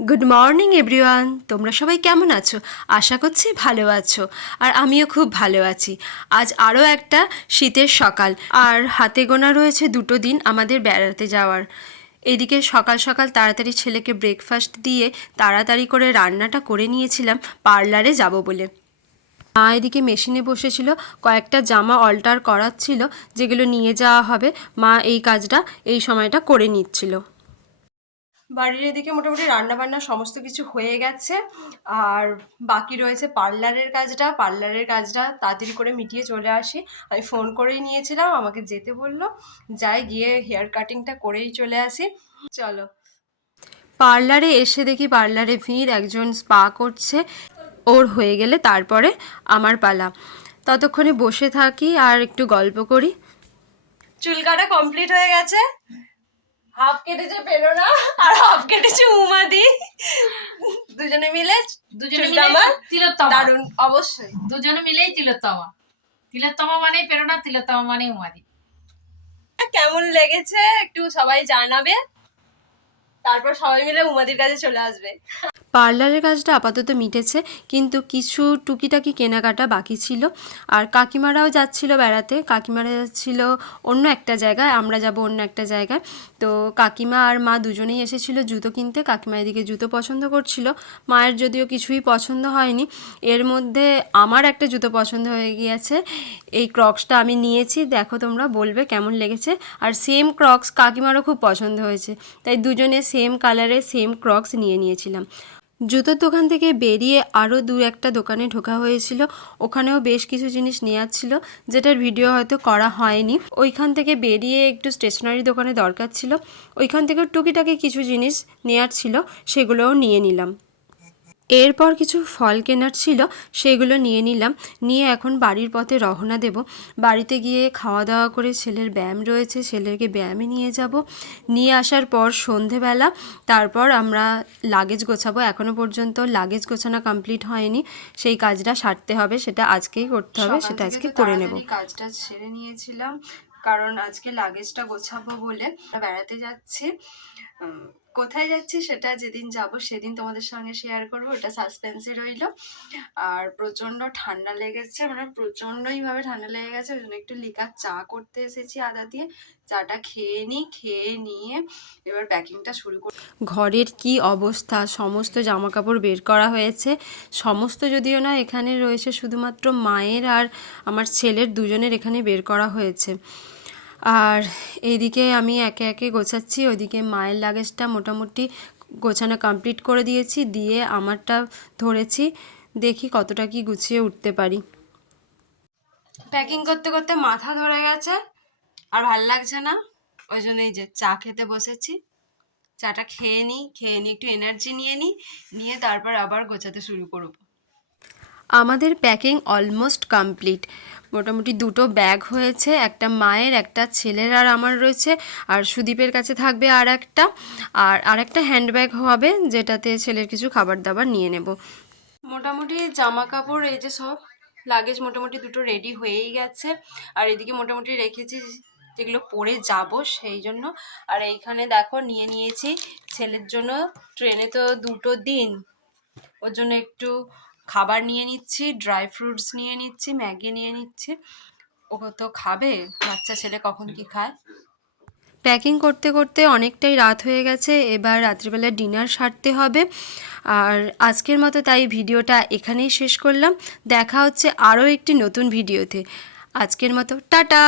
Good morning everyone, তোমরা সবাই কেমন আছো? আশা করছি ভালো আছো, আর আমিও খুব ভালো আছি। আজ আরও একটা শীতের সকাল, আর হাতে গোনা রয়েছে 2 দিন আমাদের বেড়াতে যাওয়ার। এদিকে সকাল সকাল তাড়াতাড়ি ছেলেকে ব্রেকফাস্ট দিয়ে তাড়াতাড়ি করে রান্নাটা করে নিয়েছিলাম পার্লারে যাব বলে। মা এদিকে মেশিনে বসেছিল, কয়েকটা জামা অল্টার করার ছিল যেগুলো নিয়ে যাওয়া হবে। মা এই কাজটা এই সময়টা করে নিচ্ছিল। বাড়ির এদিকে মোটামুটি রান্না বান্না সমস্ত কিছু হয়ে গেছে, আর বাকি রয়েছে পার্লারের কাজটা তাড়াতাড়ি করে মিটিয়ে চলে আসি। আমি ফোন করেই নিয়েছিলাম, আমাকে যেতে বললো, যাই গিয়ে হেয়ার কাটিংটা করেই চলে আসি। চলো। পার্লারে এসে দেখি পার্লারে ভিড়, একজন স্পা করছে, ওর হয়ে গেলে তারপরে আমার পালা। ততক্ষণে বসে থাকি আর একটু গল্প করি। চুল কাটা কমপ্লিট হয়ে গেছে, হাফ কেটেছে পেরোনা আর হাফ কেটেছে উমাদি। দুজনে মিলে দারুণ, অবশ্যই দুজনে মিলেই তিলোত্তমা। তিলোত্তমা মানে পেরোনা, তিলোত্তমা মানে উমাদি। কেমন লেগেছে একটু সবাই জানাবে, তারপর সবাই মিলে উমাদির কাছে চলে আসবে। পার্লারের কাজটা আপাতত মিটেছে, কিন্তু কিছু টুকিটাকি কেনাকাটা বাকি ছিল। আর কাকিমারাও যাচ্ছিল বেড়াতে, কাকিমারা যাচ্ছিল অন্য একটা জায়গায়, আমরা যাব অন্য একটা জায়গায়। তো কাকিমা আর মা দুজনেই এসেছিল জুতো কিনতে। কাকিমা এদিকে জুতো পছন্দ করছিল, মায়ের যদিও কিছুই পছন্দ হয়নি। এর মধ্যে আমার একটা জুতো পছন্দ হয়ে গিয়েছে, এই ক্রক্সটা আমি নিয়েছি, দেখো তোমরা বলবে কেমন লেগেছে। আর সেম ক্রক্স কাকিমারও খুব পছন্দ হয়েছে, তাই দুজনে সেম কালারের সেম ক্রক্স নিয়ে নিয়েছিলাম। জুতোর দোকান থেকে বেরিয়ে আরও 2-1টা দোকানে ঢোকা হয়েছিল, ওখানেও বেশ কিছু জিনিস নেওয়ার ছিল, যেটার ভিডিও হয়তো করা হয়নি। ওইখান থেকে বেরিয়ে একটু স্টেশনারি দোকানে দরকার ছিল, ওইখান থেকে টুকিটাকি কিছু জিনিস নেওয়ার ছিল, সেগুলোও নিয়ে নিলাম। এরপর কিছু ফল কেনার ছিল, সেগুলো নিয়ে নিলাম, নিয়ে এখন বাড়ির পথে রওনা দেব। বাড়িতে গিয়ে খাওয়া দাওয়া করে, ছেলের ব্যায়াম রয়েছে, ছেলেকে ব্যায়ামে নিয়ে যাব। নিয়ে আসার পর সন্ধেবেলা তারপর আমরা লাগেজ গোছাবো। এখনও পর্যন্ত লাগেজ গোছানো কমপ্লিট হয়নি, সেই কাজটা সারতে হবে, সেটা আজকেই করতে হবে, সেটা আজকে করে নেব। কাজটা সেরে নিয়েছিলাম, কারণ আজকে লাগেজটা গোছাবো বলে বেড়াতে যাচ্ছি। কোথায় যাচ্ছি সেটা যেদিন যাব সেদিন তোমাদের সঙ্গে শেয়ার করবো, ওটা সাসপেন্সে রইল। আর প্রচণ্ড ঠান্ডা লেগেছে, মানে প্রচণ্ডইভাবে ঠান্ডা লেগে গেছে, ওই জন্য একটু লিকার চা করতে এসেছি আদা দিয়ে। চাটা খেয়ে নিই, খেয়ে নিয়ে এবার প্যাকিংটা শুরু করি। ঘরের কি অবস্থা, সমস্ত জামা কাপড় বের করা হয়েছে, সমস্ত যদিও না, এখানে রয়েছে শুধুমাত্র মায়ের আর আমার ছেলের দুজনের এখানে বের করা হয়েছে। আর এইদিকে আমি একে একে গোছাচ্ছি, ওইদিকে মায়ের লাগেজটা মোটামুটি গোছানো কমপ্লিট করে দিয়েছি, দিয়ে আমারটা ধরেছি, দেখি কতটা কি গুছিয়ে উঠতে পারি। প্যাকিং করতে করতে মাথা ধরে গেছে, আর ভাল লাগছে না, ওই জন্য এই যে চা খেতে বসেছি। চাটা খেয়ে নিই, একটু এনার্জি নিয়ে নিই, নিয়ে তারপর আবার গোছাতে শুরু করব। আমাদের প্যাকিং অলমোস্ট কমপ্লিট। মোটামুটি 2টো ব্যাগ হয়েছে, একটা মায়ের, একটা ছেলের আর আমার রয়েছে, আর সুদীপের কাছে থাকবে আর একটা হ্যান্ডব্যাগ হবে, যেটাতে ছেলের কিছু খাবার দাবার নিয়ে নেব। মোটামুটি জামা কাপড় এই যে সব লাগেজ মোটামুটি 2টো রেডি হয়েই গেছে, আর এদিকে মোটামুটি রেখেছি যেগুলো পরে যাব সেই জন্য। আর এইখানে দেখো নিয়ে নিয়েছি ছেলের জন্য, ট্রেনে তো 2টো দিন, ওর জন্য একটু খাবার নিয়ে নিচ্ছি, ড্রাই ফ্রুটস নিয়ে নিচ্ছি, ম্যাগি নিয়ে নিচ্ছি, ও তো খাবে, বাচ্চা ছেলে কখন কি খায়। প্যাকিং করতে করতে অনেকটাই রাত হয়ে গেছে, এবার রাত্রিবেলা ডিনার সারতে হবে। আর আজকের মতো তাই ভিডিওটা এখানেই শেষ করলাম, দেখা হচ্ছে আরও একটি নতুন ভিডিওতে। আজকের মতো টাটা।